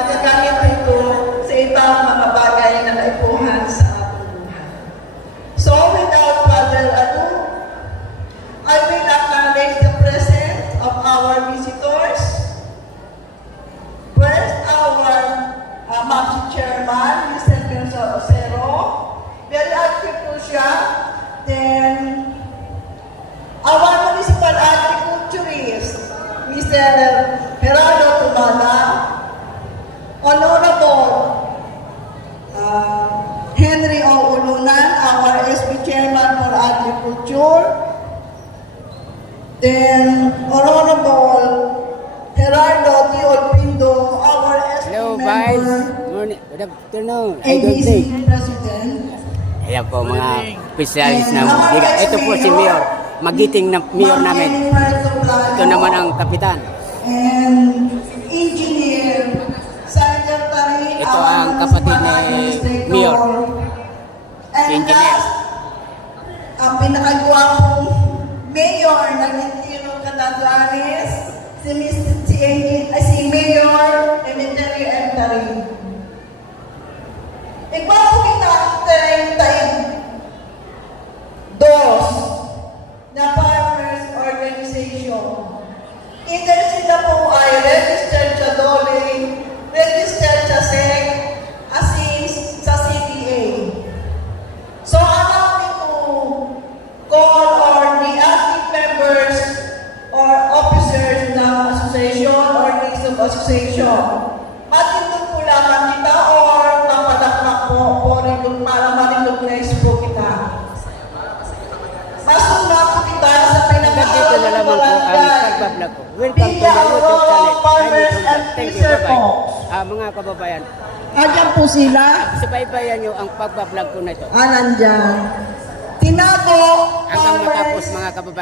magagamit ito sa ibang mga bagay na naipuhan sa ating buhay. So, without further ado, I will acknowledge the presence of our visitors. First, our MAPSI Chairman, Mr. Benzo Ocero, very active po siya. Then, our Municipal Agriculturist, Mr. Gerardo Tumala, Honorable Henry O. Ulunan, our SB Chairman for Agriculture, then Honorable Gerardo T. Olpindo, our SB Hello, member, Vice. Good afternoon. ABC President. Ayan po mga specialist na mga. Ito po si Mayor. Magiting na Mayor namin. Ito naman ang Kapitan. And Engineer Secretary. Ito ang kapatid ni Mayor. Si Engineer. Ang pinakagwapong Mayor ng Intino Catanduanes, si Mayor Emeterio M. Tarim. Igwapo kita tayo dos na farmers organization. Either sila po ay registered sa DOLE, registered sa SEC, assist sa CPA. So, allow me to call or the active members or officers ng association or list of association. Matindog po lamang kita or papadakmak po para ma-recognize po kita. Masuna po kita sa Dito na lamang po ang pagbablog ko. Welcome to the YouTube channel. Thank you, bye-bye. Mga kababayan, Andiyan po sila. subaybayan nyo ang pagbablog ko na ito. Nandyan. Tinago Hanggang Farmers matapos mga kababayan.